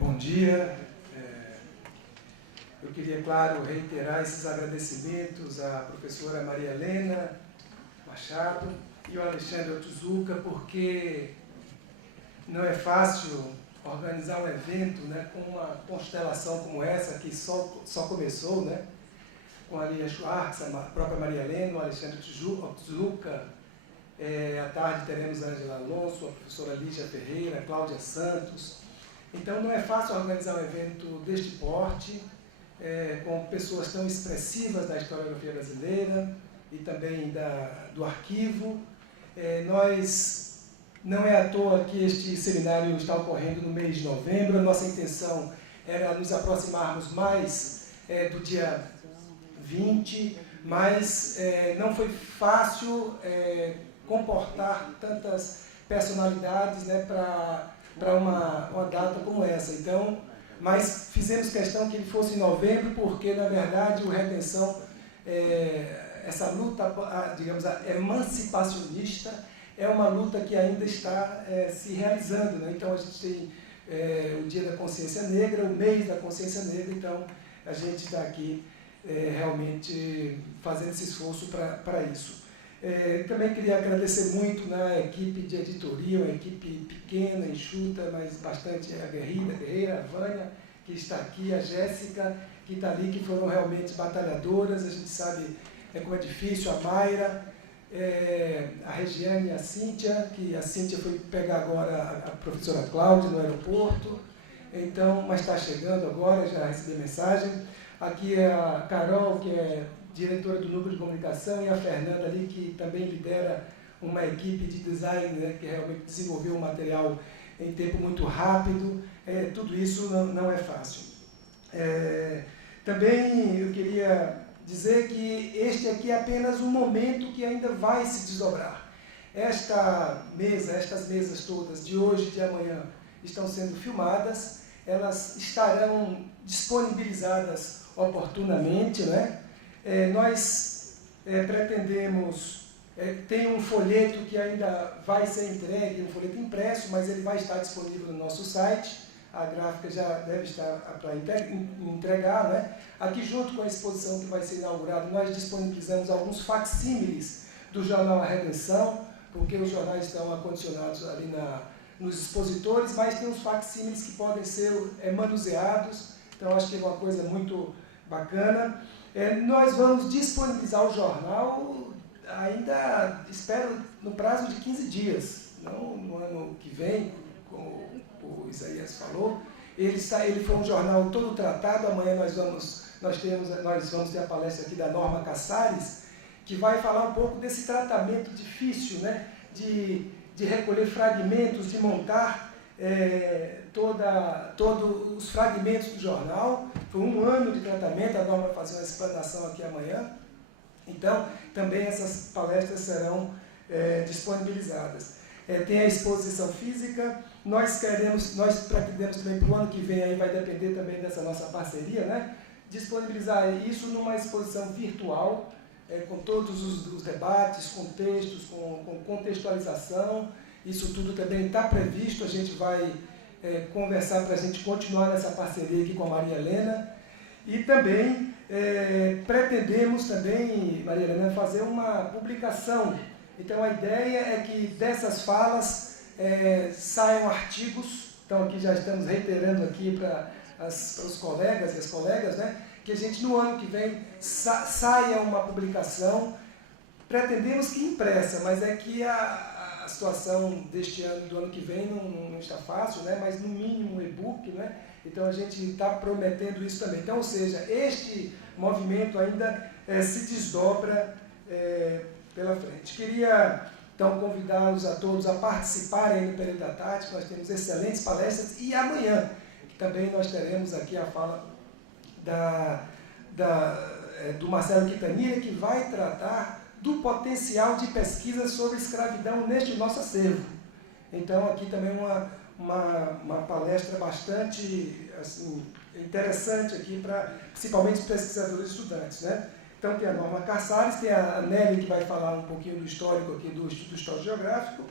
Bom dia. Eu queria, claro, reiterar esses agradecimentos à professora Maria Helena Machado e ao Alexandre Otsuka, porque não é fácil organizar um evento, né, com uma constelação como essa, que só começou, né, com a Lia Schwartz, a própria Maria Helena, o Alexandre Otsuka. À tarde teremos a Ângela Alonso, a professora Lígia Ferreira, a Cláudia Santos. Então não é fácil organizar um evento deste porte, com pessoas tão expressivas da historiografia brasileira e também do arquivo. Não é à toa que este seminário está ocorrendo no mês de novembro. A nossa intenção era nos aproximarmos mais do dia 20, mas não foi fácil comportar tantas personalidades, né, para uma data como essa. Então, mas fizemos questão que ele fosse em novembro, porque, na verdade, o Redenção, essa luta, digamos, emancipacionista, é uma luta que ainda está se realizando, né? Então, a gente tem o Dia da Consciência Negra, o mês da Consciência Negra, então a gente está aqui realmente fazendo esse esforço para isso. Também queria agradecer muito, né, a equipe de editoria, uma equipe pequena, enxuta, mas bastante guerreira, a Vânia, que está aqui, a Jéssica, que está ali, que foram realmente batalhadoras. A gente sabe como é difícil, a Mayra, a Regiane e a Cíntia, que a Cíntia foi pegar agora a professora Cláudia no aeroporto, então, mas está chegando agora, já recebi mensagem. Aqui é a Carol, que é diretora do Núcleo de Comunicação, e a Fernanda ali, que também lidera uma equipe de design, né, que realmente desenvolveu um material em tempo muito rápido. Tudo isso não é fácil. Também eu queria dizer que este aqui é apenas um momento que ainda vai se desdobrar. Estas mesas todas, de hoje e de amanhã, estão sendo filmadas, elas estarão disponibilizadas oportunamente, né? Nós pretendemos, tem um folheto que ainda vai ser entregue, um folheto impresso, mas ele vai estar disponível no nosso site, a gráfica já deve estar para entregar, né? Aqui, junto com a exposição que vai ser inaugurada, nós disponibilizamos alguns facsímiles do jornal A Redenção, porque os jornais estão acondicionados ali nos expositores, mas tem uns facsímiles que podem ser manuseados, então acho que é uma coisa muito bacana. Nós vamos disponibilizar o jornal ainda, espero, no prazo de 15 dias, não no ano que vem, como o Isaías falou. Ele foi um jornal todo tratado. Amanhã nós vamos ter a palestra aqui da Norma Casares, que vai falar um pouco desse tratamento difícil, né, de recolher fragmentos, de montar todos os fragmentos do jornal. Foi um ano de tratamento, a Norma vai fazer uma explanação aqui amanhã. Então, também essas palestras serão disponibilizadas. Tem a exposição física. Nós pretendemos também para o ano que vem, aí vai depender também dessa nossa parceria, né, disponibilizar isso numa exposição virtual, com todos os debates, com textos, com contextualização. Isso tudo também está previsto. A gente vai conversar para a gente continuar nessa parceria aqui com a Maria Helena. E também pretendemos também, Maria Helena, fazer uma publicação. Então, a ideia é que dessas falas saiam artigos. Então, aqui já estamos reiterando aqui para os colegas e as colegas, né, que a gente, no ano que vem, saia uma publicação. Pretendemos que impressa, mas é que a situação deste ano, do ano que vem, não está fácil, né, mas no mínimo um e-book, né? Então a gente está prometendo isso também. Então, ou seja, este movimento ainda se desdobra pela frente. Queria, então, convidá-los a todos a participarem no período da tarde, que nós temos excelentes palestras, e amanhã, que também nós teremos aqui a fala do Marcelo Quintanilha, que vai tratar do potencial de pesquisa sobre escravidão neste nosso acervo. Então, aqui também uma palestra bastante, assim, interessante aqui, principalmente para pesquisadores e estudantes, né? Então, tem a Norma Casares, tem a Nelly, que vai falar um pouquinho do histórico aqui do Instituto Histórico Geográfico,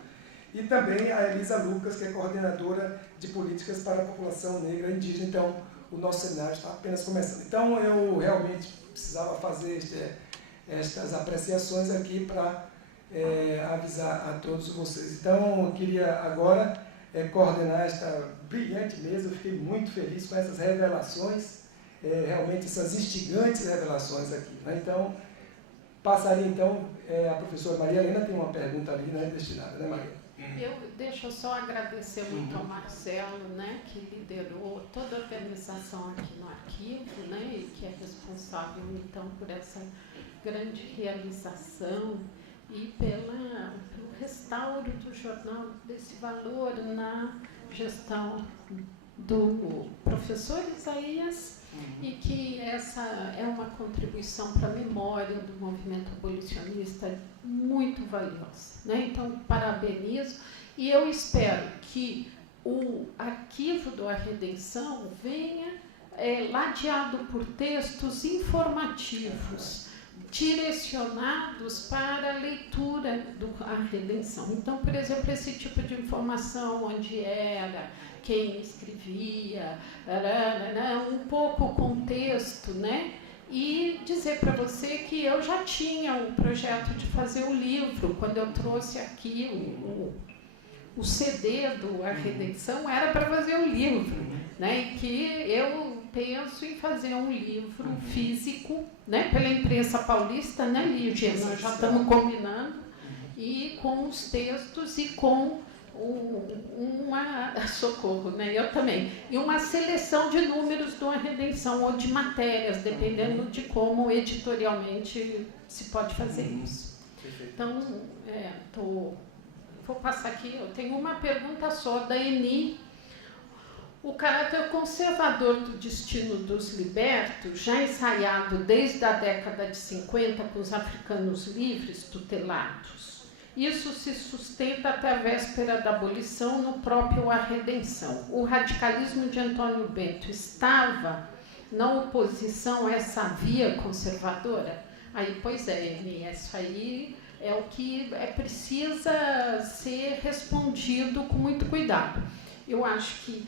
e também a Elisa Lucas, que é coordenadora de políticas para a população negra e indígena. Então, o nosso seminário está apenas começando. Então, eu realmente precisava fazer estas apreciações aqui para avisar a todos vocês. Então, eu queria agora coordenar esta brilhante mesa. Eu fiquei muito feliz com essas revelações, realmente essas instigantes revelações aqui, né? Então, passaria então, a professora Maria Helena tem uma pergunta ali, né, destinada, né, Maria? Deixa eu só agradecer muito ao Marcelo, né, que liderou toda a organização aqui no arquivo, né, e que é responsável, então, por essa grande realização e pelo restauro do jornal, desse valor na gestão do professor Isaías, e que essa é uma contribuição para a memória do movimento abolicionista muito valiosa, né? Então, parabenizo, e eu espero que o arquivo do A Redenção venha ladeado por textos informativos, direcionados para a leitura do A Redenção. Então, por exemplo, esse tipo de informação, onde era, quem escrevia, um pouco o contexto, né? E dizer para você que eu já tinha o projeto de fazer o livro, quando eu trouxe aqui o CD do A Redenção, era para fazer o livro, né? E que eu penso em fazer um livro físico, né? Pela imprensa paulista, né, Lígia? Nós já estamos combinando, e com os textos e com socorro, né? Eu também. E uma seleção de números de uma redenção ou de matérias, dependendo de como editorialmente se pode fazer isso. Então, vou passar aqui. Eu tenho uma pergunta só da Eni. O caráter conservador do destino dos libertos, já ensaiado desde a década de 50 com os africanos livres tutelados, isso se sustenta até a véspera da abolição no próprio A Redenção. O radicalismo de Antônio Bento estava na oposição a essa via conservadora? Aí, pois isso aí é o que precisa ser respondido com muito cuidado. Eu acho que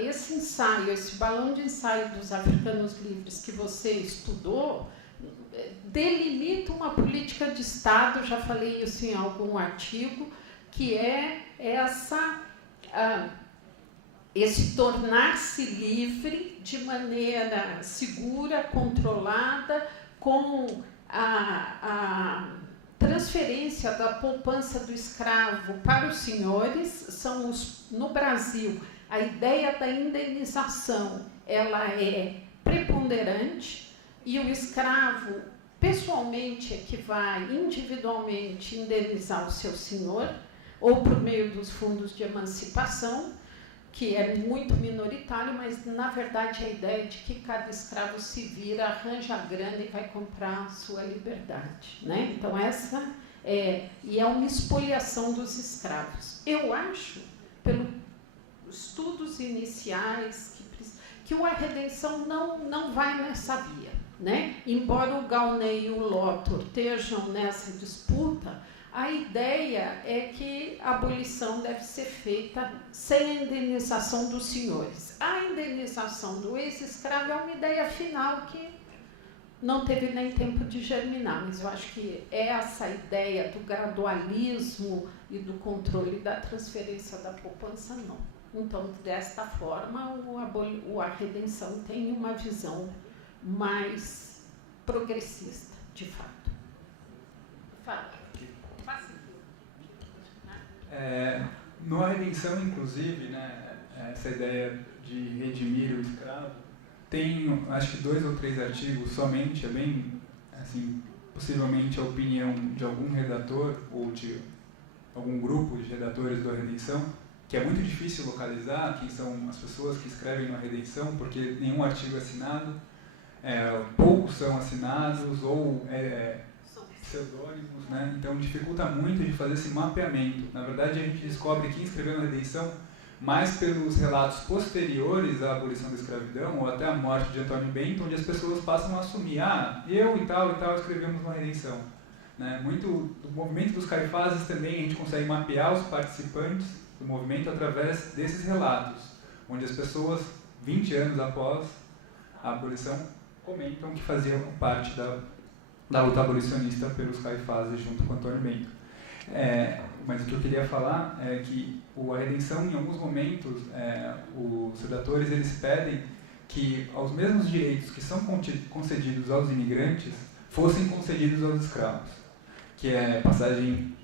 esse ensaio, esse balão de ensaio dos africanos livres que você estudou, delimita uma política de Estado, já falei isso em algum artigo, que é esse tornar-se livre de maneira segura, controlada, com a transferência da poupança do escravo para os senhores. No Brasil, a ideia da indenização ela é preponderante, e o escravo pessoalmente é que vai individualmente indenizar o seu senhor, ou por meio dos fundos de emancipação, que é muito minoritário, mas na verdade a ideia é de que cada escravo se vira, arranja a grana e vai comprar a sua liberdade, né? Então essa é uma expoliação dos escravos. Eu acho, pelos estudos iniciais, que a redenção não vai nessa via, né? Embora o Gaunay e o Lottor estejam nessa disputa, a ideia é que a abolição deve ser feita sem a indenização dos senhores. A indenização do ex-escravo é uma ideia final que não teve nem tempo de germinar, mas eu acho que essa ideia do gradualismo e do controle da transferência da poupança, não. Então, desta forma, a redenção tem uma visão mais progressista, de fato. Fala. No A Redenção, inclusive, né, essa ideia de redimir o escravo, tem, acho que 2 ou 3 artigos somente, é bem, assim, possivelmente a opinião de algum redator ou de algum grupo de redatores do A Redenção, que é muito difícil localizar quem são as pessoas que escrevem no A Redenção, porque nenhum artigo é assinado, poucos são assinados ou pseudônimos, né? Então dificulta muito de fazer esse mapeamento. Na verdade, a gente descobre quem escreveu na redenção mais pelos relatos posteriores à abolição da escravidão ou até a morte de Antônio Bento, onde as pessoas passam a assumir, eu e tal escrevemos uma redenção. né? Muito do movimento dos Caifases também a gente consegue mapear os participantes do movimento através desses relatos, onde as pessoas, 20 anos após a abolição, comentam que faziam parte da luta abolicionista pelos Caifases junto com Antônio Bento. Mas o que eu queria falar é que a redenção, em alguns momentos, os redatores eles pedem que os mesmos direitos que são concedidos aos imigrantes fossem concedidos aos escravos, que é passagem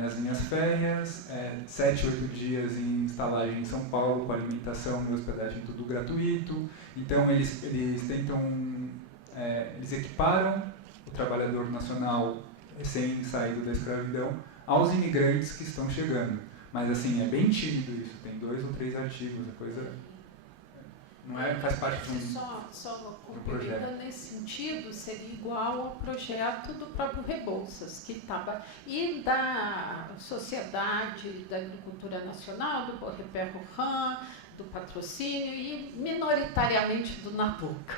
nas linhas férreas, 7, 8 dias em estalagem em São Paulo, com alimentação e hospedagem tudo gratuito. Então eles tentam, eles equiparam o trabalhador nacional recém-saído da escravidão aos imigrantes que estão chegando. Mas assim, é bem tímido isso, tem 2 ou 3 artigos, a coisa não faz parte de Só complementando nesse sentido, seria igual ao projeto do próprio Rebouças, que estava, e da Sociedade da Agricultura Nacional, do Borré Rohan, do Patrocínio e minoritariamente do Nabucco.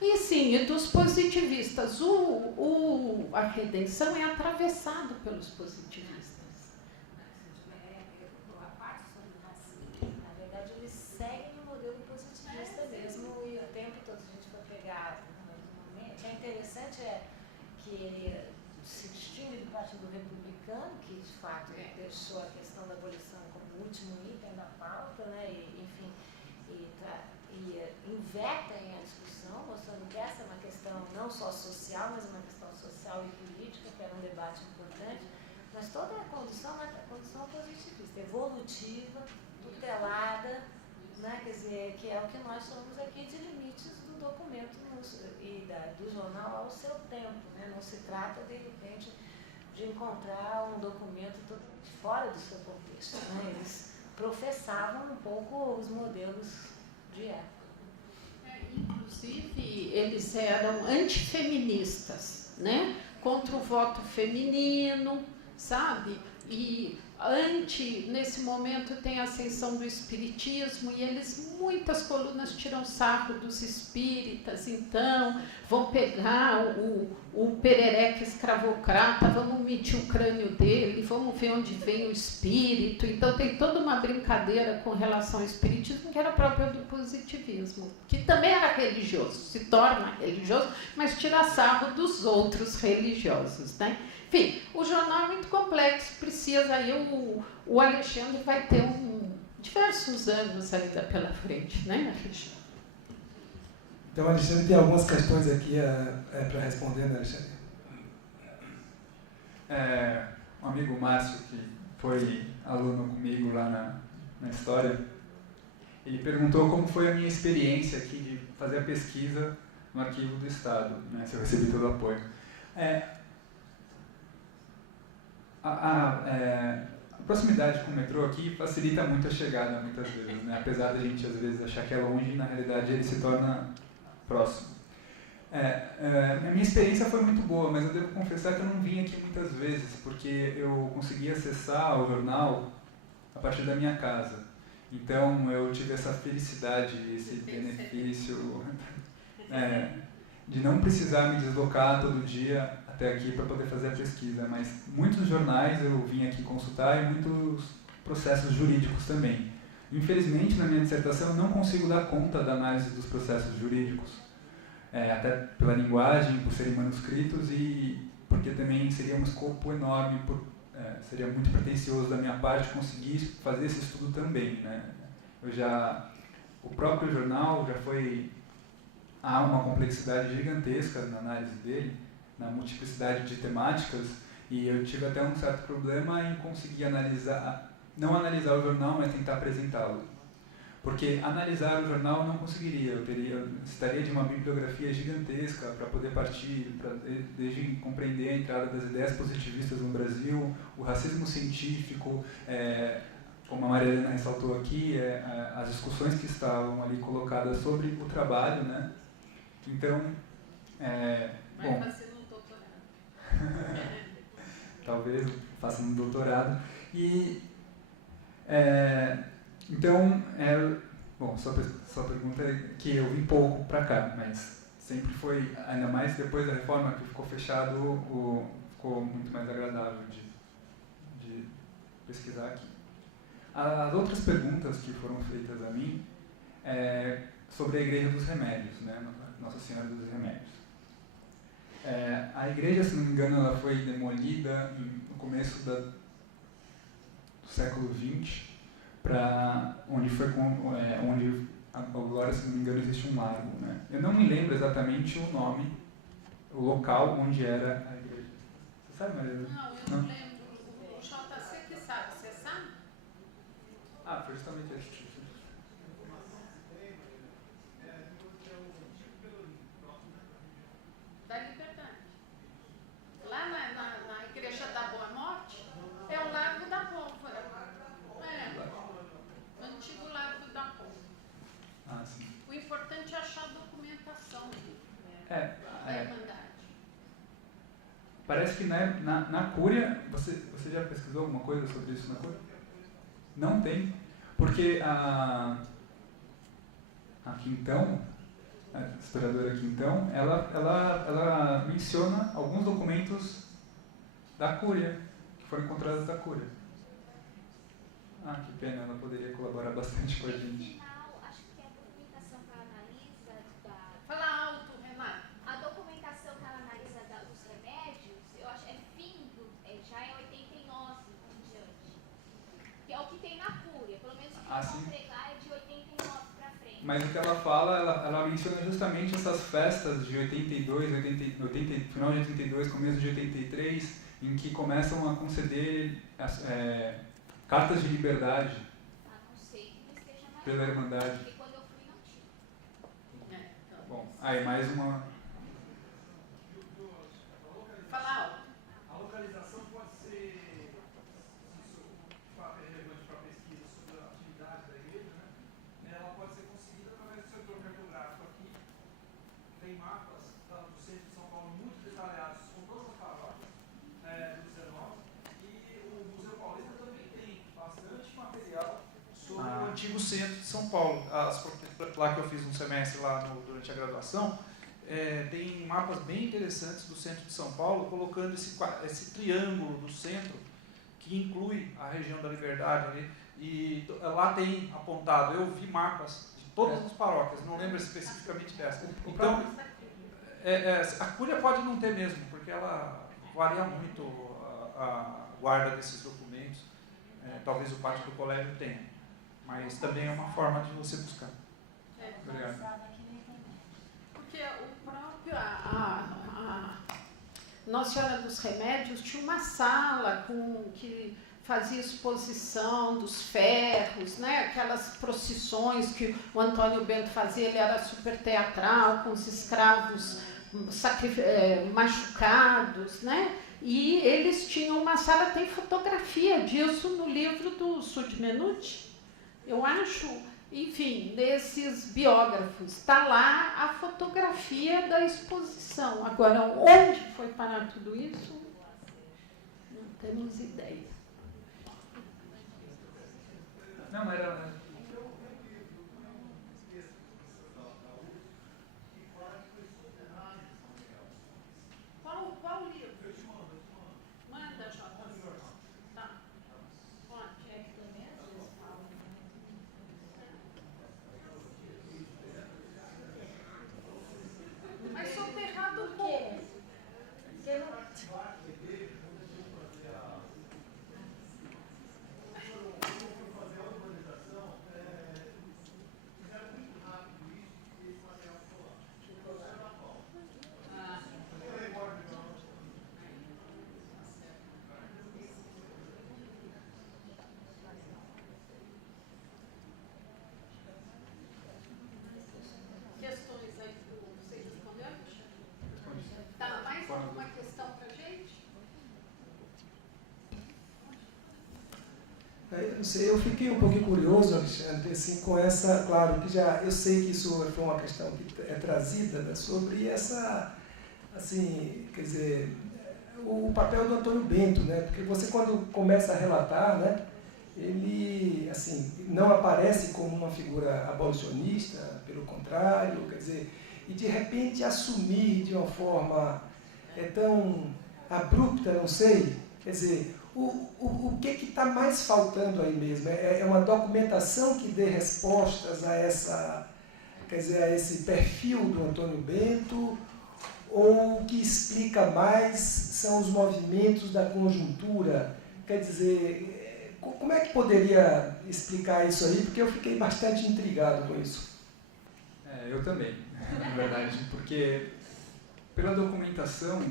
E sim, e dos positivistas. A redenção é atravessado pelos positivistas. Ele se distingue do Partido Republicano, que de fato deixou a questão da abolição como último item da pauta, né, e invertem a discussão, mostrando que essa é uma questão não só social, mas uma questão social e política, que era um debate importante, mas toda a condição é a condição positivista, evolutiva, tutelada, né, quer dizer, que é o que nós chamamos aqui de limites do documento e do jornal ao seu tempo, né? Não se trata, de repente, de encontrar um documento totalmente fora do seu contexto, né? Eles professavam um pouco os modelos de época. Inclusive, eles eram antifeministas, né? Contra o voto feminino, sabe? E nesse momento tem a ascensão do espiritismo e muitas colunas tiram sarro dos espíritas, então vão pegar o perereca escravocrata, vamos medir o crânio dele, vamos ver onde vem o espírito. Então tem toda uma brincadeira com relação ao espiritismo que era própria do positivismo, que também era religioso, se torna religioso, mas tira sarro dos outros religiosos, né? Enfim, o jornal é muito complexo, precisa aí, o Alexandre vai ter diversos anos ainda pela frente, né, Alexandre? Então, Alexandre, tem algumas questões aqui para responder, né, Alexandre? Um amigo Márcio, que foi aluno comigo lá na História, ele perguntou como foi a minha experiência aqui de fazer a pesquisa no Arquivo do Estado, né, se eu recebi todo o apoio. A proximidade com o metrô aqui facilita muito a chegada, muitas vezes, né? Apesar da gente, às vezes, achar que é longe, na realidade ele se torna próximo. A minha experiência foi muito boa, mas eu devo confessar que eu não vim aqui muitas vezes, porque eu consegui acessar o jornal a partir da minha casa. Então, eu tive essa felicidade, esse benefício de não precisar me deslocar todo dia até aqui para poder fazer a pesquisa, mas muitos jornais eu vim aqui consultar e muitos processos jurídicos também. Infelizmente, na minha dissertação, eu não consigo dar conta da análise dos processos jurídicos, até pela linguagem, por serem manuscritos e porque também seria um escopo enorme, seria muito pretensioso da minha parte conseguir fazer esse estudo também, né? O próprio jornal há uma complexidade gigantesca na análise dele, na multiplicidade de temáticas, e eu tive até um certo problema em conseguir não analisar o jornal, mas tentar apresentá-lo. Porque analisar o jornal eu não conseguiria, eu estaria de uma bibliografia gigantesca para poder partir, desde compreender a entrada das ideias positivistas no Brasil, o racismo científico, como a Maria Helena ressaltou aqui, as discussões que estavam ali colocadas sobre o trabalho, né? Então, bom, talvez eu faça um doutorado. Então, bom, sua pergunta é que eu vim pouco para cá, mas sempre foi, ainda mais depois da reforma que ficou fechado, ficou muito mais agradável de pesquisar aqui. As outras perguntas que foram feitas a mim é sobre a Igreja dos Remédios, né? Nossa Senhora dos Remédios. A igreja, se não me engano, ela foi demolida no começo do século XX, onde agora, se não me engano, existe um lago, né? Eu não me lembro exatamente o nome, o local onde era a igreja. Você sabe, Maria? Não, eu não lembro. O JC que sabe, você sabe? Foi justamente esse tipo. Da Liberdade. Lá na Igreja da Boa Morte, é o Largo da Pólvora. O antigo Largo da Pólvora. Sim. O importante é achar a documentação da Irmandade. Parece que na Cúria, você já pesquisou alguma coisa sobre isso na Cúria? Não tem, porque a Quintão, a historiadora Quintão, ela menciona alguns documentos da Cúria, que foram encontrados da Cúria. Que pena, ela poderia colaborar bastante com a gente. Acho que é a documentação que ela analisa Fala alto, Renato. A documentação que ela analisa dos remédios, eu acho já é 89 em diante. Que é o que tem na Cúria, pelo menos o que eu encontrei lá é de 89 para frente. Mas o que ela fala, ela menciona justamente essas festas de 82, final de 82, começo de 83, em que começam a conceder cartas de liberdade Não sei que não esteja mais pela Irmandade. porque quando eu fui não tinha. Bom, aí mais uma... Fala alto. A localização pode ser, se isso é relevante para a pesquisa sobre a atividade da igreja, né? Ela pode ser conseguida através do setor cartográfico aqui. Tem mapas do centro de São Paulo muito detalhados com todas as paróquias do 19, e o Museu Paulista também tem bastante material sobre o antigo centro de São Paulo. Lá que eu fiz um semestre lá durante a graduação, tem mapas bem interessantes do centro de São Paulo, colocando esse triângulo do centro, que inclui a região da Liberdade ali, e lá tem apontado, eu vi mapas de todas as paróquias, não lembro especificamente dessa. Então, a Cúria pode não ter mesmo, porque ela varia muito a guarda desses documentos, talvez o pátio do colégio tenha, mas também é uma forma de você buscar. Obrigado. Porque o próprio, a Nossa Senhora dos Remédios tinha uma sala que fazia exposição dos ferros, né? Aquelas procissões que o Antônio Bento fazia, ele era super teatral, com os escravos machucados, né? E eles tinham uma sala, tem fotografia disso no livro do Sudmenuti, eu acho. Enfim, desses biógrafos, está lá a fotografia da exposição. Agora, onde foi parar tudo isso? Não temos ideia. Não, era... Qual livro? Manda, Jota. Tá. Pode. Mas soterrado como? Questões aí que vocês responderam? Tá, mais alguma questão para a gente? Eu não sei, eu fiquei um pouquinho curioso, Alexandre, assim, com essa, claro, que eu sei que isso foi uma questão que é trazida, sobre essa, assim, quer dizer, o papel do Antônio Bento, né? Porque você, quando começa a relatar, né, ele, assim, não aparece como uma figura abolicionista, pelo contrário, quer dizer, e de repente assumir de uma forma tão abrupta, não sei, quer dizer, o que está mais faltando aí mesmo? É uma documentação que dê respostas a essa, quer dizer, a esse perfil do Antônio Bento, ou o que explica mais são os movimentos da conjuntura? Quer dizer, como é que poderia explicar isso aí? Porque eu fiquei bastante intrigado com isso. Eu também, na verdade, porque pela documentação,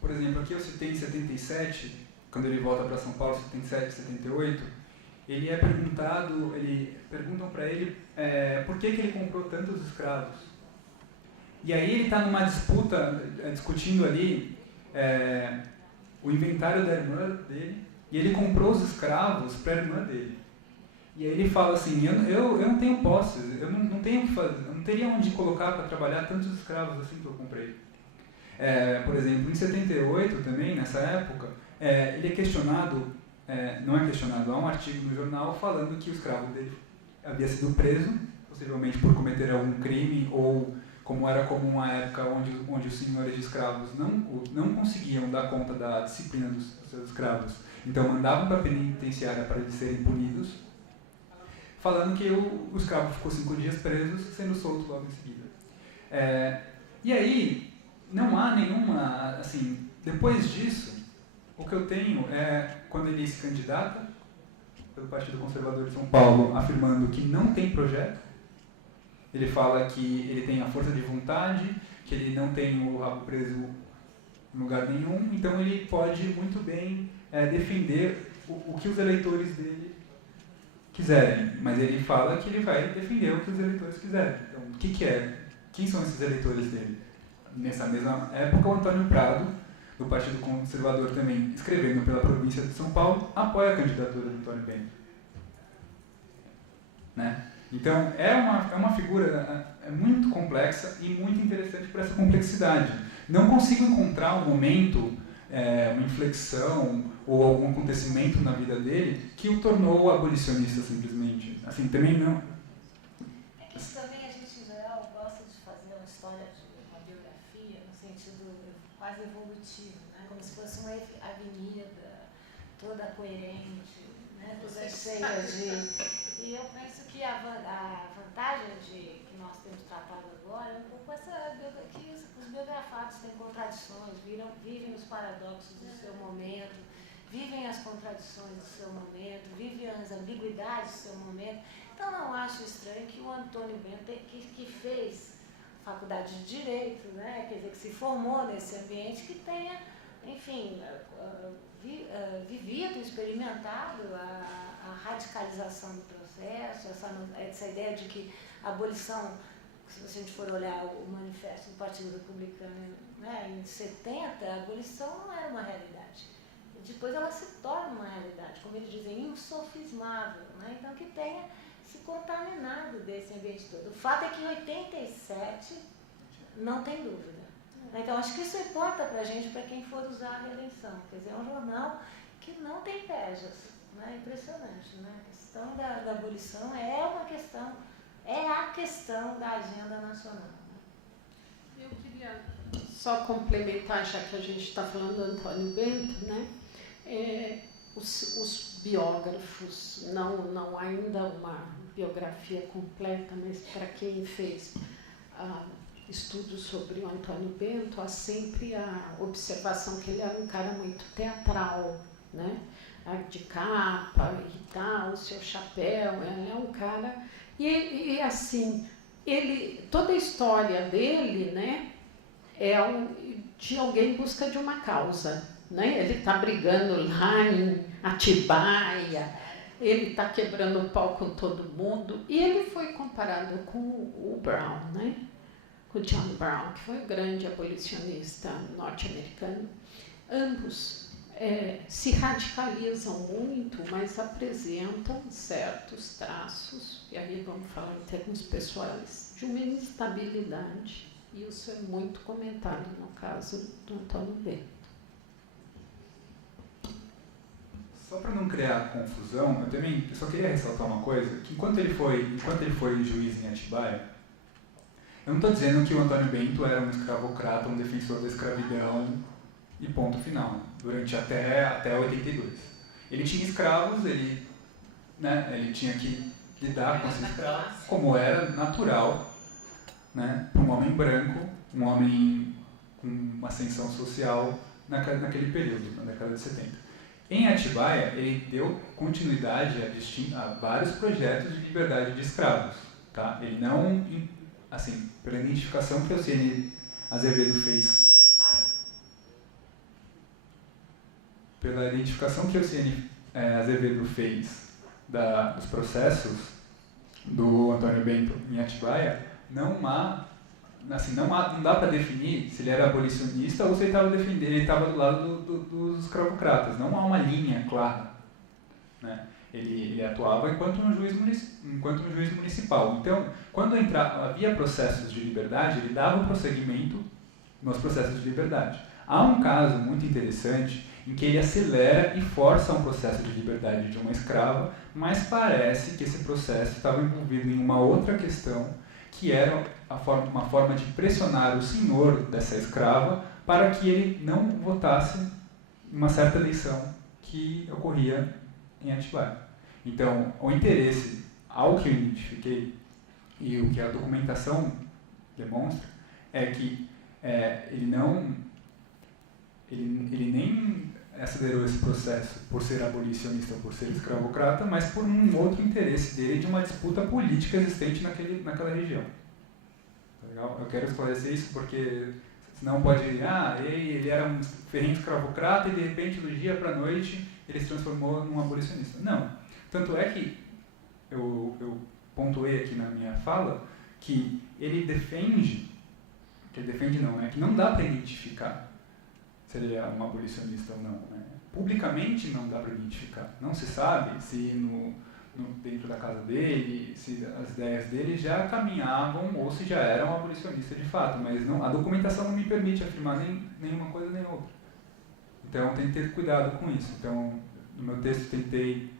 por exemplo, aqui eu citei em 77, quando ele volta para São Paulo, 77, 78, perguntam para ele por que ele comprou tantos escravos. E aí ele está numa disputa, discutindo ali o inventário da irmã dele, e ele comprou os escravos para a irmã dele. E aí ele fala assim, eu não tenho posses, eu não tenho o que fazer, eu não teria onde colocar para trabalhar tantos escravos assim que eu comprei. Por exemplo, em 78 também, nessa época, ele é questionado, não é questionado, há um artigo no jornal falando que o escravo dele havia sido preso, possivelmente por cometer algum crime, ou como era comum à época onde os senhores de escravos não conseguiam dar conta da disciplina dos seus escravos, então mandavam para a penitenciária para eles serem punidos, falando que o escravo ficou 5 dias preso, sendo solto logo em seguida. E aí, não há nenhuma, assim, depois disso, o que eu tenho é quando ele se candidata pelo Partido Conservador de São Paulo, afirmando que não tem projeto. Ele fala que ele tem a força de vontade, que ele não tem o rabo preso em lugar nenhum, então ele pode muito bem defender o que os eleitores dele quiserem, mas ele fala que ele vai defender o que os eleitores quiserem. Então, o que é? Quem são esses eleitores dele? Nessa mesma época, o Antônio Prado, do Partido Conservador também, escrevendo pela província de São Paulo, apoia a candidatura do Antônio Bento. Né? Então, é uma figura muito complexa e muito interessante por essa complexidade. Não consigo encontrar um momento, uma inflexão ou algum acontecimento na vida dele que o tornou abolicionista, simplesmente. Assim, também não... Isso também a gente, em geral, gosta de fazer uma história de uma biografia no sentido quase evolutivo, né? Como se fosse uma avenida toda coerente, né? Toda cheia de... E eu penso que a vantagem que nós temos tratado agora é um pouco que os biografados têm contradições, vivem os paradoxos do seu momento, vivem as contradições do seu momento, vivem as ambiguidades do seu momento. Então não acho estranho que o Antônio Bento, que fez faculdade de Direito, né, quer dizer, que se formou nesse ambiente, que tenha, enfim, vivido, experimentado a radicalização do processo, essa ideia de que a abolição, se a gente for olhar o manifesto do Partido Republicano, né, em 70, a abolição não era uma realidade. Depois ela se torna uma realidade, como eles dizem, insofismável, né? Então que tenha se contaminado desse ambiente todo. O fato é que em 87 não tem dúvida. Então acho que isso importa para a gente, para quem for usar a reeleição. Quer dizer, é um jornal que não tem pejas, né? Impressionante, né? A questão da abolição é a questão da agenda nacional. Né? Eu queria só complementar, já que a gente está falando do Antônio Bento, né? Os biógrafos, não ainda uma biografia completa, mas para quem fez estudos sobre o Antônio Bento, há sempre a observação que ele era um cara muito teatral, né? De capa e tal, o seu chapéu, ele é um cara... E assim, toda a história dele, né, é de alguém em busca de uma causa. Né? Ele está brigando lá em Atibaia, ele está quebrando o pau com todo mundo. E ele foi comparado com o Brown, né? Com John Brown, que foi o grande abolicionista norte-americano. Ambos se radicalizam muito, mas apresentam certos traços, e aí vamos falar em termos pessoais, de uma instabilidade. E isso é muito comentado no caso do Antônio Bento. Só para não criar confusão, eu só queria ressaltar uma coisa, que enquanto ele foi juiz em Atibaia, Eu não estou dizendo que o Antônio Bento era um escravocrata, um defensor da escravidão e ponto final, durante até 82. Ele tinha escravos, ele tinha que lidar com esses escravos, como era natural, né, para um homem branco, um homem com uma ascensão social naquele período, na década de 70. Em Atibaia, ele deu continuidade a vários projetos de liberdade de escravos. Tá? Ele não, assim, pela identificação que o Ciene Azevedo fez, dos processos do Antônio Bento em Atibaia, não dá para definir se ele era abolicionista ou se ele estava do lado dos escravocratas. Não há uma linha clara, né? Ele atuava enquanto um juiz municipal. Então, quando havia processos de liberdade, ele dava um prosseguimento nos processos de liberdade. Há um caso muito interessante em que ele acelera e força um processo de liberdade de uma escrava, mas parece que esse processo estava envolvido em uma outra questão, que era uma forma de pressionar o senhor dessa escrava para que ele não votasse em uma certa eleição que ocorria em Atibaia. Então, o interesse, ao que eu identifiquei, e o que a documentação demonstra, é que ele nem acelerou esse processo por ser abolicionista ou por ser escravocrata, mas por um outro interesse dele de uma disputa política existente naquela região. Tá legal? Eu quero esclarecer isso porque senão pode ir, ele era um ferrenho escravocrata e de repente do dia para a noite ele se transformou num abolicionista. Não. Tanto é que eu pontuei aqui na minha fala que que não dá para identificar se ele é um abolicionista ou não. Né? Publicamente não dá para identificar. Não se sabe se dentro da casa dele, se as ideias dele já caminhavam ou se já era um abolicionista de fato, mas a documentação não me permite afirmar nenhuma coisa nem outra. Então tem que ter cuidado com isso. Então, no meu texto tentei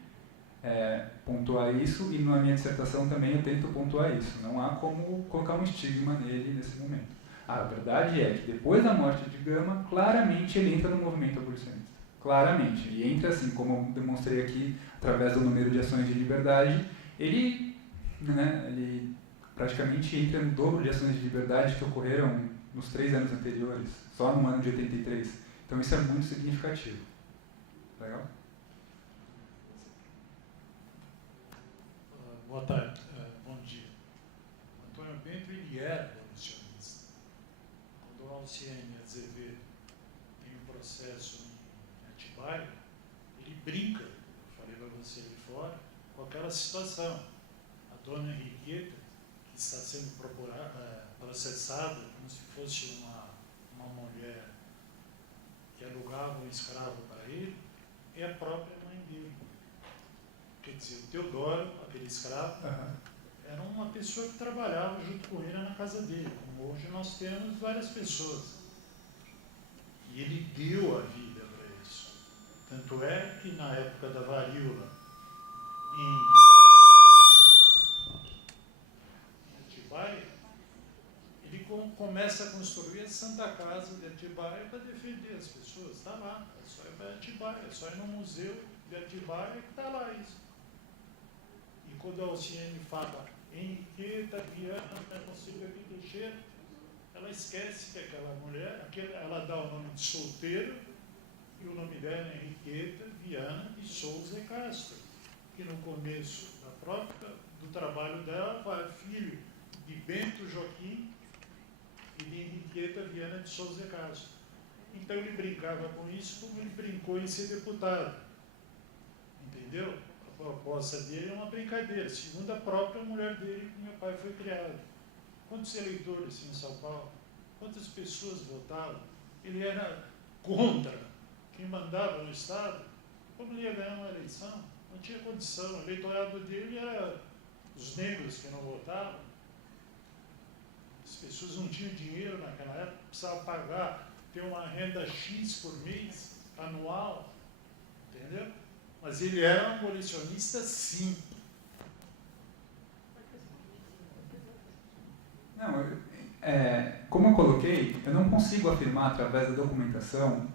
pontuar isso e na minha dissertação também eu tento pontuar isso. Não há como colocar um estigma nele nesse momento. A verdade é que depois da morte de Gama, claramente ele entra no movimento abolicionista. Claramente. E entra assim, como eu demonstrei aqui, através do número de ações de liberdade, ele praticamente entra no dobro de ações de liberdade que ocorreram nos 3 anos anteriores, só no ano de 83. Então isso é muito significativo. Legal? Boa tarde, bom dia. Antônio Bento, ele era abolicionista. Quando o Alciene Azevedo tem um processo em Atibaia, ele brinca, eu falei para você ali fora, com aquela situação. A dona Henriqueta, que está sendo processada como se fosse uma mulher que alugava um escravo para ele, é a própria mãe dele. Quer dizer, o Teodoro, aquele escravo, era uma pessoa que trabalhava junto com ele na casa dele, como hoje nós temos várias pessoas. E ele deu a vida para isso. Tanto é que na época da varíola, em Atibaia, ele começa a construir a Santa Casa de Atibaia para defender as pessoas. Está lá, é só ir para Atibaia, é só ir no museu de Atibaia que está lá isso. E quando a Alciene fala Henriqueta, Viana, Silvia Teixeira, ela esquece que aquela mulher, ela dá o nome de solteiro, e o nome dela é Henriqueta Viana de Souza e Castro, que no começo do trabalho dela vai filho de Bento Joaquim e de Henriqueta Viana de Souza e Castro. Então ele brincava com isso como ele brincou em ser deputado. Entendeu? A proposta dele é uma brincadeira, segundo a própria mulher dele, que meu pai foi criado. Quantos eleitores em São Paulo? Quantas pessoas votavam? Ele era contra quem mandava no Estado. Como ele ia ganhar uma eleição? Não tinha condição. O eleitorado dele era os negros que não votavam. As pessoas não tinham dinheiro naquela época, precisavam pagar, ter uma renda X por mês, anual. Entendeu? Mas ele era um abolicionista, sim. Não, como eu coloquei, eu não consigo afirmar através da documentação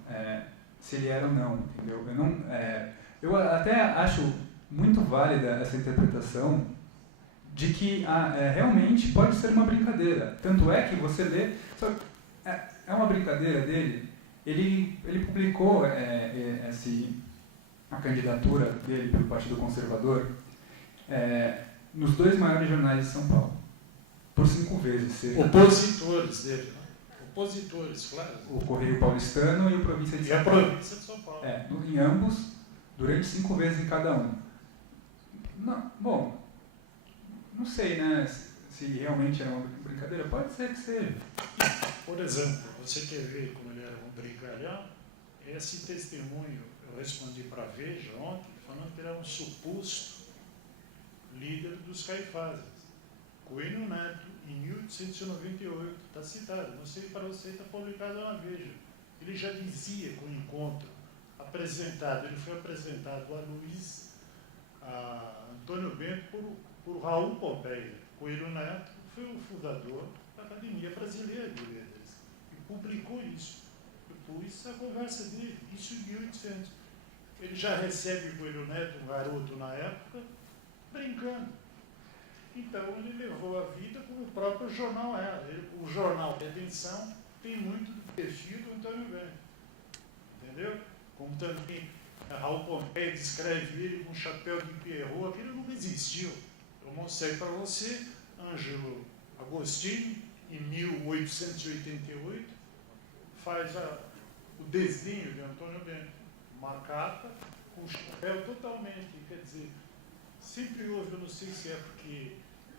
se ele era ou não, entendeu? Eu até acho muito válida essa interpretação de que realmente pode ser uma brincadeira. Tanto é que você lê... É uma brincadeira dele. Ele publicou a candidatura dele pelo Partido Conservador nos 2 maiores jornais de São Paulo. Por 5 vezes. Opositores dele, né? Opositores, claro. O Correio Paulistano e o Província de São Paulo. E a Província de São Paulo. Em ambos, durante 5 vezes em cada um. Bom, não sei, né, se realmente era uma brincadeira. Pode ser que seja. Por exemplo, você quer ver como ele era um brincalhão? Esse testemunho eu respondi para a Veja ontem, falando que ele era um suposto líder dos Caifases. Coelho Neto, em 1898, está citado, não sei para você, está publicado na Veja. Ele já dizia que o encontro apresentado, ele foi apresentado a Antônio Bento por Raul Pompeia. Coelho Neto foi o fundador da Academia Brasileira de Letras e publicou isso. Depois a conversa dele, isso em 1800. Ele já recebe Coelho Neto, um garoto na época, brincando. Então, ele levou a vida como o próprio jornal era. O jornal Redenção tem muito do perfil do Antônio Bento. Entendeu? Como também Raul Pompeia descreve ele com um chapéu de Pierrot, aquilo não existiu. Eu mostrei para você, Ângelo Agostini, em 1888, faz o desenho de Antônio Bento. Uma capa com o chapéu totalmente, quer dizer, sempre houve, eu não sei se é porque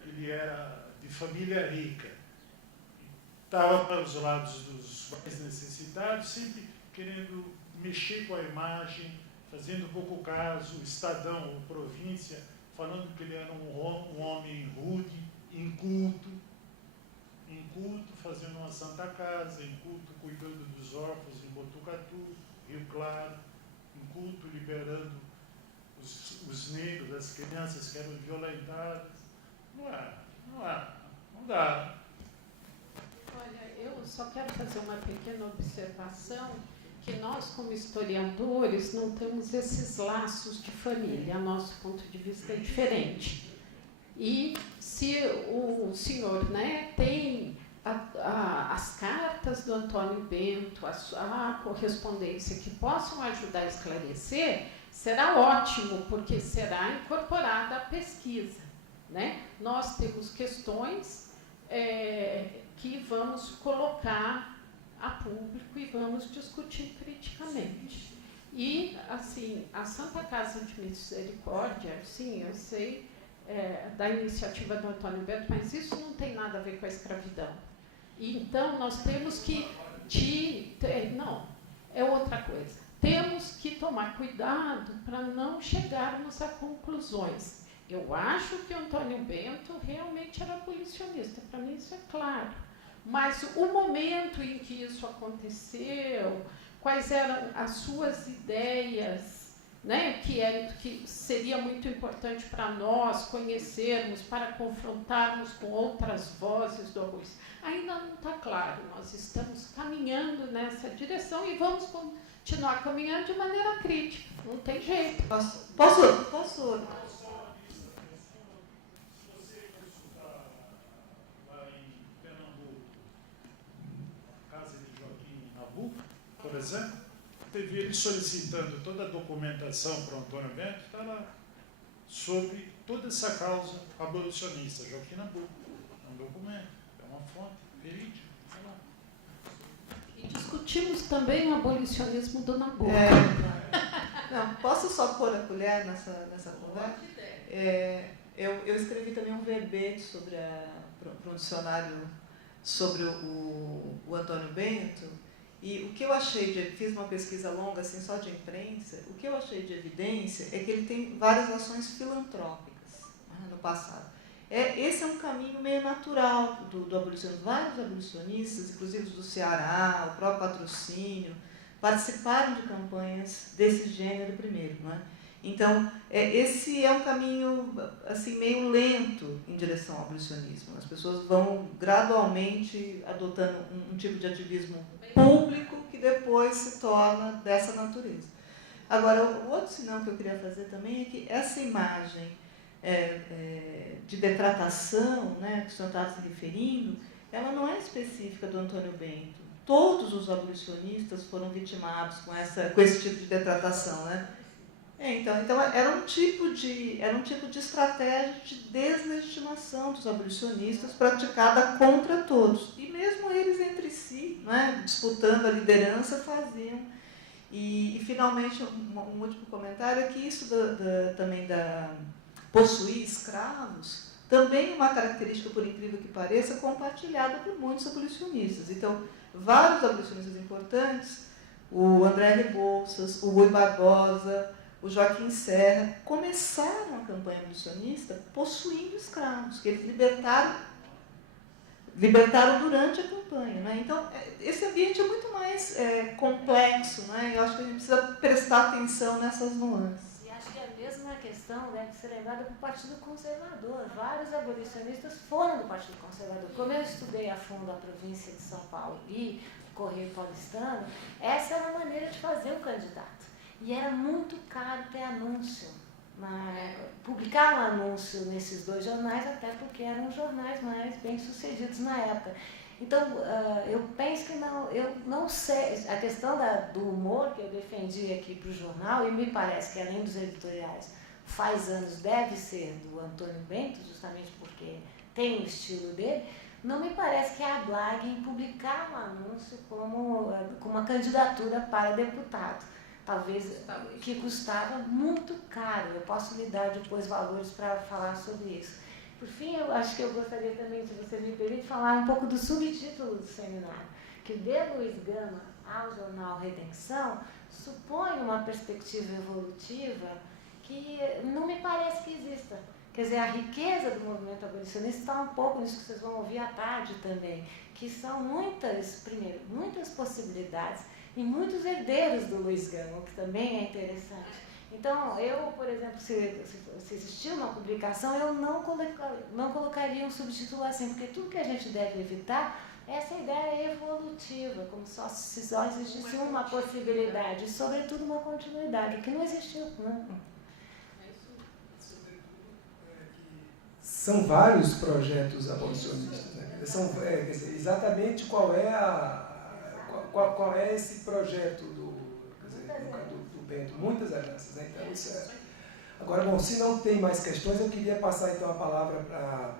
ele era de família rica, estava para os lados dos mais necessitados, sempre querendo mexer com a imagem, fazendo pouco caso, Estadão ou Província, falando que ele era um homem rude, inculto, fazendo uma santa casa, inculto, cuidando dos órfãos em Botucatu, Rio Claro, inculto, liberando os negros, as crianças que eram violentadas. Não dá. Olha, eu só quero fazer uma pequena observação, que nós, como historiadores, não temos esses laços de família, nosso ponto de vista é diferente. E se o senhor, né, tem as cartas do Antônio Bento, a correspondência que possam ajudar a esclarecer, será ótimo, porque será incorporada à pesquisa. Né? Nós temos questões que vamos colocar a público e vamos discutir criticamente. E, assim, a Santa Casa de Misericórdia, sim, eu sei da iniciativa do Antônio Bento, mas isso não tem nada a ver com a escravidão. E, então, nós temos que... não, é outra coisa. Temos que tomar cuidado para não chegarmos a conclusões. Eu acho que o Antônio Bento realmente era abolicionista, para mim isso é claro. Mas o momento em que isso aconteceu, quais eram as suas ideias, né, que seria muito importante para nós conhecermos, para confrontarmos com outras vozes do abolicionismo, ainda não está claro. Nós estamos caminhando nessa direção e vamos continuar caminhando de maneira crítica, não tem jeito. Posso? Por exemplo, teve ele solicitando toda a documentação para o Antônio Bento, está lá, sobre toda essa causa abolicionista, Joaquim Nabuco. É um documento, é uma fonte verídica, está lá. E discutimos também o abolicionismo do Nabuco. Não, posso só pôr a colher nessa conversa? Eu escrevi também um verbete para um dicionário sobre o Antônio Bento. E o que eu achei fiz uma pesquisa longa, assim, só de imprensa, o que eu achei de evidência é que ele tem várias ações filantrópicas, né, no passado. Esse é um caminho meio natural do abolicionismo. Vários abolicionistas, inclusive do Ceará, o próprio Patrocínio, participaram de campanhas desse gênero primeiro. Não é? Então, esse é um caminho assim, meio lento em direção ao abolicionismo. As pessoas vão gradualmente adotando um tipo de ativismo público que depois se torna dessa natureza. Agora, o outro sinal que eu queria fazer também é que essa imagem de detratação, né, que o senhor está se referindo, ela não é específica do Antônio Bento. Todos os abolicionistas foram vitimados com esse tipo de detratação, né? Então era um tipo de estratégia de deslegitimação dos abolicionistas praticada contra todos. E mesmo eles entre si, né, disputando a liderança, faziam. E finalmente, um último comentário é que isso também da possuir escravos também é uma característica, por incrível que pareça, compartilhada por muitos abolicionistas. Então, vários abolicionistas importantes, o André Rebouças, o Rui Barbosa, o Joaquim Serra, começaram a campanha abolicionista possuindo escravos, que eles libertaram durante a campanha. Né? Então, esse ambiente é muito mais complexo, né? Eu acho que a gente precisa prestar atenção nessas nuances. E acho que a mesma questão deve ser lembrada para o Partido Conservador. Vários abolicionistas foram do Partido Conservador. Como eu estudei a fundo a província de São Paulo e o Correio Paulistano, essa era a maneira de fazer o candidato. E era muito caro ter anúncio. Publicar um anúncio nesses dois jornais, até porque eram os jornais mais bem-sucedidos na época. Então, eu penso que eu não sei, a questão do humor que eu defendi aqui para o jornal, e me parece que além dos editoriais, faz anos deve ser do Antônio Bento, justamente porque tem o estilo dele, não me parece que é a Blag em publicar um anúncio como uma candidatura para deputado. Talvez que custava muito caro. Eu posso lhe dar depois valores para falar sobre isso. Por fim, eu acho que eu gostaria também, se você me permite, falar um pouco do subtítulo do seminário, que de Luiz Gama ao jornal Redenção supõe uma perspectiva evolutiva que não me parece que exista. Quer dizer, a riqueza do movimento abolicionista está um pouco nisso que vocês vão ouvir à tarde também, que são muitas possibilidades e muitos herdeiros do Luiz Gama, o que também é interessante. Então, eu, por exemplo, se existir uma publicação, eu não colocaria um subtítulo assim, porque tudo que a gente deve evitar é essa ideia evolutiva, como se só existisse uma possibilidade, e, sobretudo, uma continuidade, o que não existiu. São vários projetos abolicionistas, né? Quer dizer, exatamente qual é esse projeto do Bento, muitas heranças, né? Então, isso é... Agora, bom, se não tem mais questões, eu queria passar então a palavra para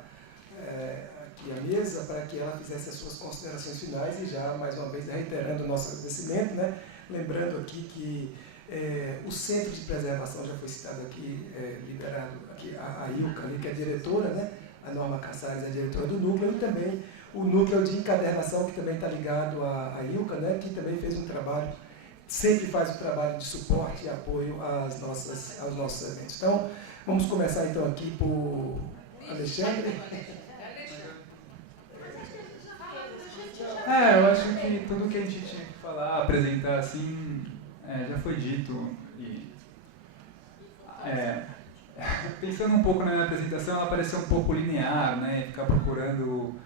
aqui a mesa, para que ela fizesse as suas considerações finais e já, mais uma vez, reiterando o nosso agradecimento, né? Lembrando aqui que o Centro de Preservação já foi citado aqui, liderado aqui, a Ilka, que é a diretora, né? A Norma Caçares é a diretora do núcleo, e também o núcleo de encadernação, que também está ligado à Ilka, né? Que também fez um trabalho, sempre faz um trabalho de suporte e apoio aos nossos eventos. Então, vamos começar então aqui por Alexandre. Eu acho que tudo que a gente tinha que falar, apresentar assim, já foi dito. E, pensando um pouco na minha apresentação, ela pareceu um pouco linear, né? Ficar procurando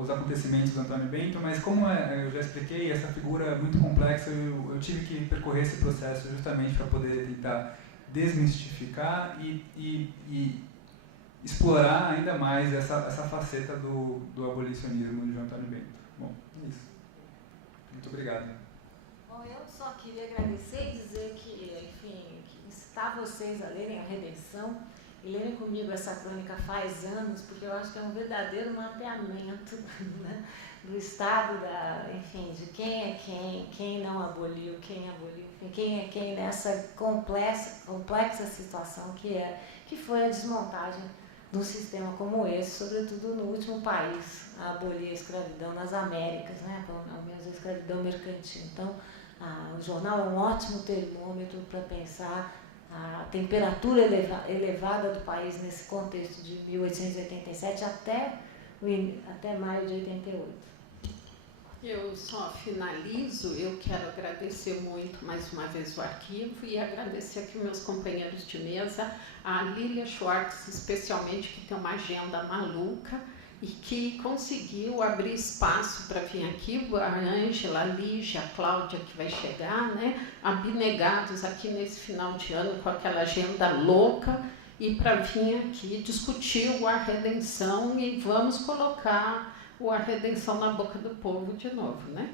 os acontecimentos do Antônio Bento, mas como eu já expliquei, essa figura é muito complexa, eu tive que percorrer esse processo justamente para poder tentar desmistificar e explorar ainda mais essa faceta do abolicionismo de Antônio Bento. Bom, é isso. Muito obrigado. Bom, eu só queria agradecer e dizer que, enfim, incitar vocês a lerem A Redenção e lerem comigo essa crônica faz anos, porque eu acho que é um verdadeiro mapeamento, né, do estado, enfim, de quem é quem não aboliu, quem aboliu, enfim, quem é quem nessa complexa situação que foi a desmontagem de um sistema como esse, sobretudo no último país a abolir a escravidão nas Américas, né, ao menos a escravidão mercantil. Então, o jornal é um ótimo termômetro para pensar a temperatura elevada do país nesse contexto de 1887 até maio de 88. Eu só finalizo, eu quero agradecer muito mais uma vez o arquivo e agradecer aqui meus companheiros de mesa, a Lília Schwartz especialmente, que tem uma agenda maluca e que conseguiu abrir espaço para vir aqui, a Ângela, a Lígia, a Cláudia que vai chegar, né? Abnegados aqui nesse final de ano com aquela agenda louca e para vir aqui discutir o A Redenção e vamos colocar o A Redenção na boca do povo de novo, né?